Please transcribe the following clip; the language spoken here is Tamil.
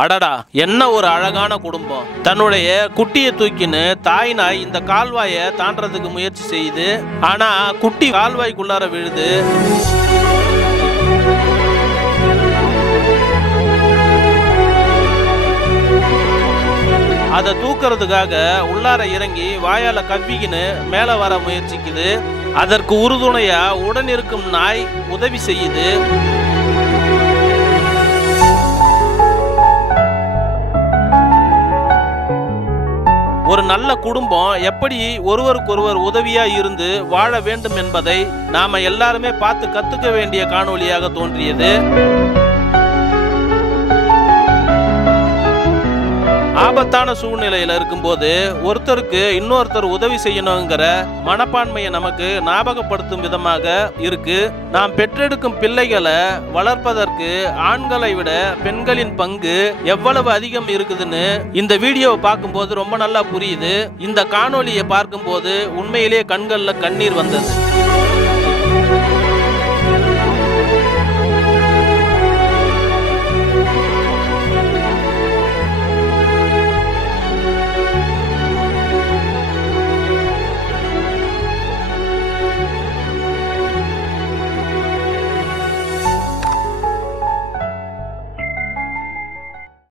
அடடா, என்ன ஒரு அழகான குடும்பம். தன்னுடைய குட்டியை தூக்கின்னு தாய் நாய் இந்த கால்வாயை தாண்டறதுக்கு முயற்சி செய்யுது. ஆனா குட்டி கால்வாய்க்குள்ளார விழுது. அதை தூக்கிறதுக்காக உள்ளார இறங்கி வாயால கவ்விக்கின்னு மேல வர முயற்சிக்குது. அதற்கு உறுதுணையா உடன் இருக்கும் நாய் உதவி செய்யுது. ஒரு நல்ல குடும்பம் எப்படி ஒருவருக்கொருவர் உதவியா இருந்து வாழ வேண்டும் என்பதை நாம எல்லாருமே பார்த்து கத்துக்க வேண்டிய காணொளியாக தோன்றியது. ஆபத்தான சூழ்நிலையில இருக்கும்போது ஒருத்தருக்கு இன்னொருத்தர் உதவி செய்யணுங்கிற மனப்பான்மையை நமக்கு ஞாபகப்படுத்தும் விதமாக இருக்கு. நாம் பெற்றெடுக்கும் பிள்ளைகளை வளர்ப்பதற்கு ஆண்களை விட பெண்களின் பங்கு எவ்வளவு அதிகம் இருக்குதுன்னு இந்த வீடியோவை பார்க்கும்போது ரொம்ப நல்லா புரியுது. இந்த காணொளியை பார்க்கும்போது உண்மையிலேயே கண்கள்ல கண்ணீர் வந்தது.